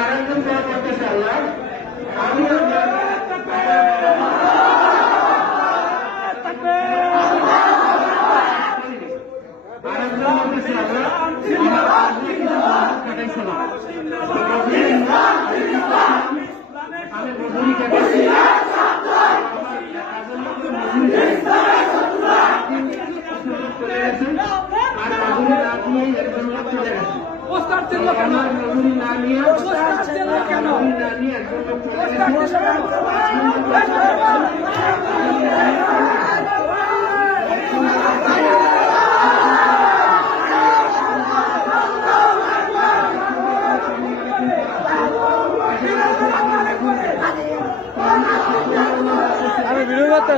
আরেকজন আল্লাহ আমার আজকে কিন্তু বাহাত কাটাইছে না আমি মজুরি কাটাইছি আমার কাজের লোকের মজুরি কাটাইছি আর মজুরি না দিয়েই একজন লোক চলে গেছে পোস্টার ছিল কেন আমার মজুরি না নিয়ে একজন লোক চলে আমি ভিডিও করতে